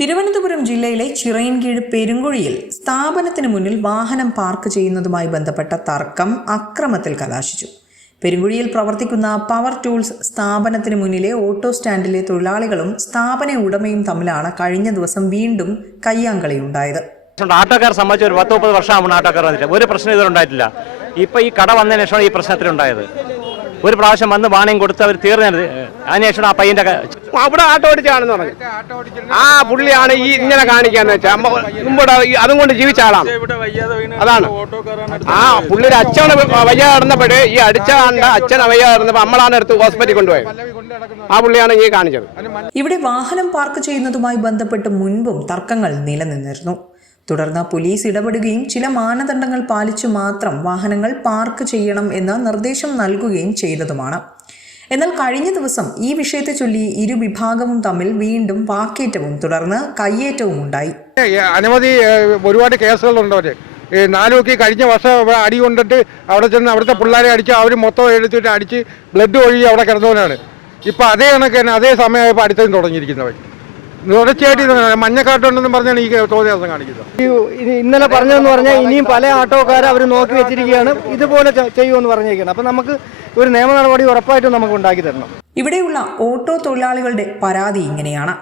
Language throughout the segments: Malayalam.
തിരുവനന്തപുരം ജില്ലയിലെ ചിറയൻകീഴ് പെരുങ്കുഴിയിൽ സ്ഥാപനത്തിന് മുന്നിൽ വാഹനം പാർക്ക് ചെയ്യുന്നതുമായി ബന്ധപ്പെട്ട തർക്കം അക്രമത്തിൽ കലാശിച്ചു. പെരുങ്കുഴിയിൽ പ്രവർത്തിക്കുന്ന പവർ ടൂൾസ് സ്ഥാപനത്തിന് മുന്നിലെ ഓട്ടോ സ്റ്റാൻഡിലെ തൊഴിലാളികളും സ്ഥാപന ഉടമയും തമ്മിലാണ് കഴിഞ്ഞ ദിവസം വീണ്ടും കയ്യാങ്കളിയുണ്ടായത്. ആട്ടോക്കാർ സംബന്ധിച്ച് ഒരു 10-30 വർഷമാകുമ്പോൾ ആട്ടോക്കാർ വന്നിട്ട് ഒരു പ്രശ്നം ഇതുണ്ടായിട്ടില്ല. ഇപ്പം ഈ കട വന്നതിന് ശേഷമാണ് ഈ പ്രശ്നത്തിലുണ്ടായത്. ഒരു പ്രാവശ്യം വന്ന് വാണിയും കൊടുത്ത് അവർ തീർന്നത്. അതിനുശേഷം ആ പയ്യന്റെ അവിടെ ആട്ടോ ഓടിച്ചാണെന്ന് പറഞ്ഞു. ആ പുള്ളിയാണ് ഈ ഇങ്ങനെ കാണിക്കാന്ന് വെച്ചാൽ മുമ്പോട്ട് അതും കൊണ്ട് ജീവിച്ച ആളാണ്. അതാണ് ആ പുള്ളിയുടെ അച്ഛന് വയ്യാതെ കിടന്നപ്പോഴേ ഈ അടിച്ച കണ്ട അച്ഛൻ വയ്യാതെ കിടന്നപ്പോൾ നമ്മളാണ് എടുത്ത് ഹോസ്പിറ്റലിൽ കൊണ്ടുപോയത്. ആ പുള്ളിയാണ് ഈ കാണിച്ചത്. ഇവിടെ വാഹനം പാർക്ക് ചെയ്യുന്നതുമായി ബന്ധപ്പെട്ട് മുൻപും തർക്കങ്ങൾ നിലനിന്നിരുന്നു. തുടർന്ന് പോലീസ് ഇടപെടുകയും ചില മാനദണ്ഡങ്ങൾ പാലിച്ചു മാത്രം വാഹനങ്ങൾ പാർക്ക് ചെയ്യണം എന്ന് നിർദ്ദേശം നൽകുകയും ചെയ്തതുമാണ്. എന്നാൽ കഴിഞ്ഞ ദിവസം ഈ വിഷയത്തെ ചൊല്ലി ഇരു വിഭാഗവും തമ്മിൽ വീണ്ടും വാക്കേറ്റവും തുടർന്ന് കയ്യേറ്റവും ഉണ്ടായി. അനവധി ഒരുപാട് കേസുകളുണ്ട്. അവര് നാലുമൊക്കെ കഴിഞ്ഞ വർഷം അടി കൊണ്ടിട്ട് അവിടെ ചെന്ന് അവിടുത്തെ പിള്ളേരെ അടിച്ച് അവർ മൊത്തം എടുത്തിട്ട് അടിച്ച് ബ്ലഡ് ഒഴുകി അവിടെ കിടന്നവനാണ്. ഇപ്പം അതേ കണക്ക് തന്നെ അതേ സമയമായപ്പോൾ അടുത്തും തുടങ്ങിയിരിക്കുന്നവർ തുടർച്ചയായിട്ട് മഞ്ഞക്കാട്ടുണ്ടെന്ന് പറഞ്ഞാണ് ഈ തോന്നിയാസം കാണിക്കുന്നത്. ഇന്നലെ പറഞ്ഞതെന്ന് പറഞ്ഞാൽ ഇനിയും പല ആട്ടോക്കാരെ അവർ നോക്കി വെച്ചിരിക്കുകയാണ്, ഇതുപോലെ ചെയ്യുമെന്ന് പറഞ്ഞിരിക്കുകയാണ്. അപ്പം നമുക്ക് ഒരു നിയമ നടപടി ഉറപ്പായിട്ടും നമുക്ക് ഉണ്ടാക്കി തരണം. ഇവിടെയുള്ള ഓട്ടോ തൊഴിലാളികളുടെ പരാതി ഇങ്ങനെയാണ്.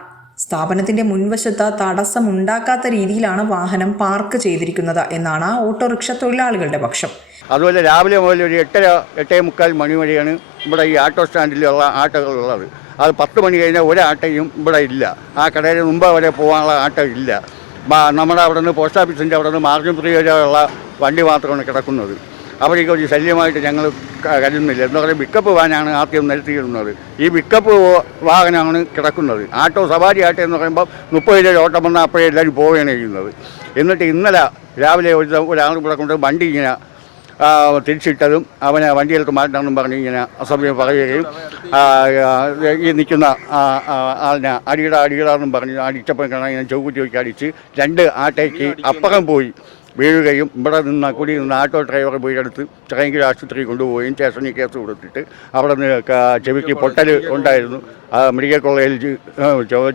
സ്ഥാപനത്തിന്റെ മുൻവശത്ത് തടസ്സമുണ്ടാക്കാത്ത രീതിയിലാണ് വാഹനം പാർക്ക് ചെയ്തിരിക്കുന്നത് എന്നാണ് ഓട്ടോറിക്ഷ തൊഴിലാളികളുടെ പക്ഷം. അതുപോലെ രാവിലെ മുതൽ ഒരു 8-8:45 മണി വരെയാണ് ഇവിടെ ഈ ആട്ടോ സ്റ്റാൻഡിലുള്ള ആട്ടോകളുള്ളത്. അത് 10 മണി കഴിഞ്ഞാൽ ഒരാട്ടയും ഇവിടെ ഇല്ല. ആ കടയിൽ മുമ്പ് വരെ പോകാനുള്ള ആട്ടോ ഇല്ല. നമ്മുടെ അവിടെ നിന്ന് പോസ്റ്റ് ഓഫീസിൻ്റെ അവിടെ നിന്ന് മാർജിൻ ഫ്രീ വരെയുള്ള വണ്ടി മാത്രമാണ് കിടക്കുന്നത്. അവിടേക്ക് ഒരു ശല്യമായിട്ട് ഞങ്ങൾ കരുതുന്നില്ല. എന്ന് പറയുന്നത് പിക്കപ്പ് വാനാണ് ആദ്യം നിരത്തിയിരുന്നത്. ഈ പിക്കപ്പ് വാഹനമാണ് കിടക്കുന്നത്. ആട്ടോ സവാരി ആട്ടോ എന്ന് പറയുമ്പോൾ 30 രൂപ ഓട്ടം വന്നാൽ അപ്പോഴേ എല്ലാവരും പോവുകയാണ് ചെയ്യുന്നത്. എന്നിട്ട് ഇന്നലെ രാവിലെ ഒരാൾ ഇവിടെ കൊണ്ട് വണ്ടി ഇങ്ങനെ തിരിച്ചിട്ടതും അവനെ വണ്ടിയിലേക്ക് മാറ്റണമെന്നും പറഞ്ഞ് ഇങ്ങനെ അസഭ്യം പറയുകയും ഈ നിൽക്കുന്ന ആളിനെ അടിയിടാന്നും പറഞ്ഞ് അടിച്ചപ്പോൾ ഇങ്ങനെ ചൗക്കുറ്റി അടിച്ച് 2 ആട്ടയ്ക്ക് അപ്പുറം പോയി വീഴുകയും ഇവിടെ കൂടി നിന്ന് ആട്ടോ ഡ്രൈവറെ പോയി എടുത്ത് ചിറയൻകീഴ് ആശുപത്രിയിൽ കൊണ്ടുപോവുകയും സ്റ്റേഷനിൽ കേസ് കൊടുത്തിട്ട് അവിടെ നിന്ന് ചെവിക്ക് പൊട്ടൽ ഉണ്ടായിരുന്നു. മെഡിക്കൽ കോളേജിൽ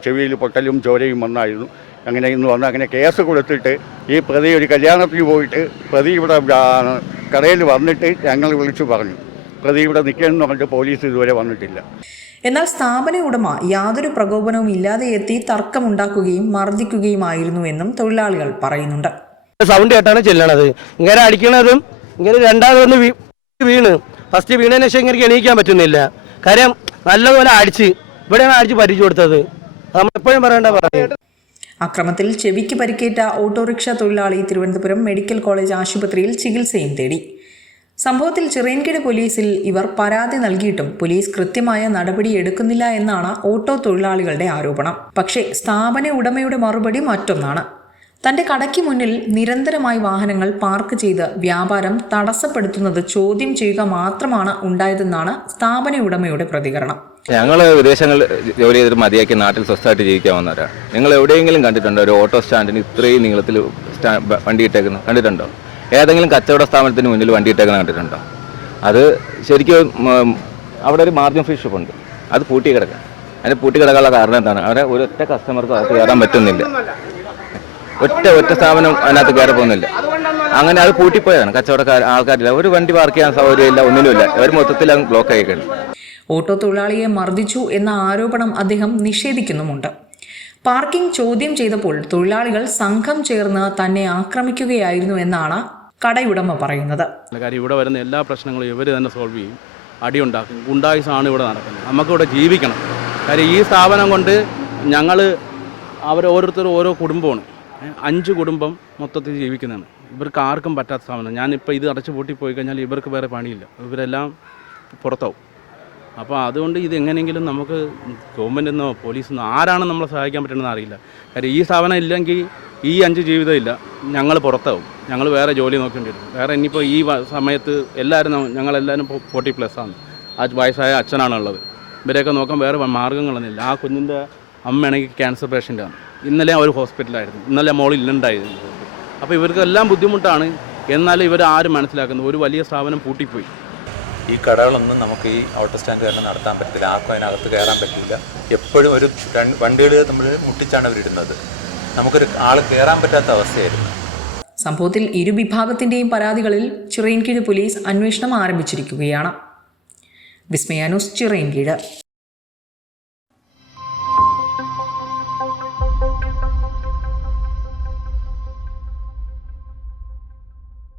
ചെവിയിൽ പൊട്ടലും ചോരയും വന്നായിരുന്നു. അങ്ങനെ ഇന്ന് വന്ന് അങ്ങനെ കേസ് കൊടുത്തിട്ട് ഈ പ്രതി ഒരു കല്യാണത്തിന് പോയിട്ട് പ്രതി ഇവിടെ കടയിൽ വന്നിട്ട് ഞങ്ങൾ വിളിച്ചു പറഞ്ഞു പ്രതി ഇവിടെ നിൽക്കണമെന്ന് പറഞ്ഞിട്ട് പോലീസ് ഇതുവരെ വന്നിട്ടില്ല. എന്നാൽ സ്ഥാപന ഉടമ യാതൊരു പ്രകോപനവും ഇല്ലാതെ എത്തി തർക്കമുണ്ടാക്കുകയും മർദ്ദിക്കുകയുമായിരുന്നു എന്നും തൊഴിലാളികൾ പറയുന്നുണ്ട്. സൗണ്ട് കേട്ടാണ് ചെല്ലണത്. ഇങ്ങനെ അടിക്കണതും ഇങ്ങനെ രണ്ടാമതൊന്ന് വീണ് ഫസ്റ്റ് വീണതിന് ശേഷം ഇങ്ങനെ എണീക്കാൻ പറ്റുന്നില്ല. കാര്യം നല്ലപോലെ ഇവിടെയാണ് അടിച്ച് പരിചയം കൊടുത്തത്. നമ്മൾ എപ്പോഴും പറയേണ്ട. അക്രമത്തിൽ ചെവിക്ക് പരിക്കേറ്റ ഓട്ടോറിക്ഷ തൊഴിലാളി തിരുവനന്തപുരം മെഡിക്കൽ കോളേജ് ആശുപത്രിയിൽ ചികിത്സയും തേടി. സംഭവത്തിൽ ചിറയൻകീഴ് പോലീസിൽ ഇവർ പരാതി നൽകിയിട്ടും പോലീസ് കൃത്യമായ നടപടി എടുക്കുന്നില്ല എന്നാണ് ഓട്ടോ തൊഴിലാളികളുടെ ആരോപണം. പക്ഷേ സ്ഥാപന ഉടമയുടെ മറുപടി മറ്റൊന്നാണ്. തന്റെ കടയ്ക്ക് മുന്നിൽ നിരന്തരമായി വാഹനങ്ങൾ പാർക്ക് ചെയ്ത് വ്യാപാരം തടസ്സപ്പെടുത്തുന്നത് ചോദ്യം ചെയ്യുക മാത്രമാണ് ഉണ്ടായതെന്നാണ് സ്ഥാപന ഉടമയുടെ പ്രതികരണം. ഞങ്ങൾ വിദേശങ്ങളിൽ ജോലി ചെയ്തിട്ട് മതിയാക്കി നാട്ടിൽ സ്വസ്ഥമായിട്ട് ജീവിക്കാൻ വന്നവരാണ്. നിങ്ങൾ എവിടെയെങ്കിലും കണ്ടിട്ടുണ്ടോ ഒരു ഓട്ടോ സ്റ്റാൻഡിന് ഇത്രയും നീളത്തിൽ വണ്ടി ഇട്ടേക്കുന്നത് കണ്ടിട്ടുണ്ടോ? ഏതെങ്കിലും കച്ചവട സ്ഥാപനത്തിന് മുന്നിൽ വണ്ടി ഇട്ടേക്കുന്നത് കണ്ടിട്ടുണ്ടോ? അത് ശരിക്കും അവിടെ ഒരു മാർജിൻ ഫ്രീ ഷോപ്പ് ഉണ്ട്, അത് പൂട്ടി കിടക്കുക. അതിന് പൂട്ടി കിടക്കാനുള്ള കാരണം എന്താണ്? അവിടെ ഒരൊറ്റ കസ്റ്റമർക്ക് അകത്ത് കയറാൻ പറ്റുന്നില്ല. ഒറ്റ സ്ഥാപനം അതിനകത്ത് കയറി പോകുന്നില്ല. അങ്ങനെ അത് പൂട്ടിപ്പോയതാണ്. കച്ചവടക്കാർ ആൾക്കാരില്ല, ഒരു വണ്ടി പാർക്ക് ചെയ്യാൻ സൗകര്യമില്ല, ഒന്നിനുമില്ല. അവർ മൊത്തത്തിൽ അങ്ങ് ബ്ലോക്ക് ആയി കഴിഞ്ഞു. ഓട്ടോ തൊഴിലാളിയെ മർദ്ദിച്ചു എന്ന ആരോപണം അദ്ദേഹം നിഷേധിക്കുന്നുമുണ്ട്. പാർക്കിംഗ് ചോദ്യം ചെയ്തപ്പോൾ തൊഴിലാളികൾ സംഘം ചേർന്ന് തന്നെ ആക്രമിക്കുകയായിരുന്നു എന്നാണ് കടയുടമ പറയുന്നത്. കാര്യം ഇവിടെ വരുന്ന എല്ലാ പ്രശ്നങ്ങളും ഇവർ തന്നെ സോൾവ് ചെയ്യും, അടിയുണ്ടാക്കും. ഗുണ്ടായുസമാണ് ഇവിടെ നടക്കുന്നത്. നമുക്കിവിടെ ജീവിക്കണം. കാര്യം ഈ സ്ഥാപനം കൊണ്ട് ഞങ്ങൾ ഓരോരുത്തരും ഓരോ കുടുംബമാണ്. 5 കുടുംബം മൊത്തത്തിൽ ജീവിക്കുന്നതാണ്. ഇവർക്ക് ആർക്കും പറ്റാത്ത സ്ഥാപനം. ഞാനിപ്പോൾ ഇത് അടച്ചു പൂട്ടി പോയി കഴിഞ്ഞാൽ ഇവർക്ക് വേറെ പണിയില്ല, ഇവരെല്ലാം പുറത്താവും. അപ്പോൾ അതുകൊണ്ട് ഇത് എങ്ങനെയെങ്കിലും നമുക്ക് ഗവൺമെൻറ്റിൽ നിന്നോ പോലീസിൽ നിന്നോ ആരാണ് നമ്മളെ സഹായിക്കാൻ പറ്റുന്നതെന്ന് അറിയില്ല. കാര്യം ഈ സ്ഥാപനം ഇല്ലെങ്കിൽ ഈ 5 ജീവിതം ഇല്ല, ഞങ്ങൾ പുറത്താവും. ഞങ്ങൾ വേറെ ജോലി നോക്കേണ്ടി വരും. വേറെ ഇനിയിപ്പോൾ ഈ സമയത്ത് ഞങ്ങളെല്ലാവരും 40+ ആണ്. ആ വയസ്സായ അച്ഛനാണുള്ളത്. ഇവരെയൊക്കെ നോക്കാൻ വേറെ മാർഗ്ഗങ്ങളൊന്നുമില്ല. ആ കുഞ്ഞിൻ്റെ അമ്മയാണെങ്കിൽ ക്യാൻസർ പേഷ്യൻ്റാണ്. ഇന്നലെ ഒരു ഹോസ്പിറ്റലായിരുന്നു, ഇന്നലെ മോളിലുണ്ടായിരുന്നു. അപ്പോൾ ഇവർക്കെല്ലാം ബുദ്ധിമുട്ടാണ്. എന്നാലും ഇവർ ആരും മനസ്സിലാക്കുന്നത് ഒരു വലിയ സ്ഥാപനം പൂട്ടിപ്പോയി. ഈ കടകളൊന്നും നമുക്ക് ഈ ഓട്ടോ സ്റ്റാൻഡ് കാരണം നടത്താൻ പറ്റില്ല. ആർക്കും അതിനകത്ത് കയറാൻ പറ്റില്ല. എപ്പോഴും ഒരു വണ്ടികൾ നമ്മൾ മുട്ടിച്ചാണ് അവരിടുന്നത്. നമുക്കൊരു ആൾ കയറാൻ പറ്റാത്ത അവസ്ഥയായിരുന്നു. സംഭവത്തിൽ ഇരുവിഭാഗത്തിന്റെയും പരാതികളിൽ ചിറയൻകീഴ് പോലീസ് അന്വേഷണം ആരംഭിച്ചിരിക്കുകയാണ്. വിസ്മയ ന്യൂസ്, ചിറയൻകീഴ്.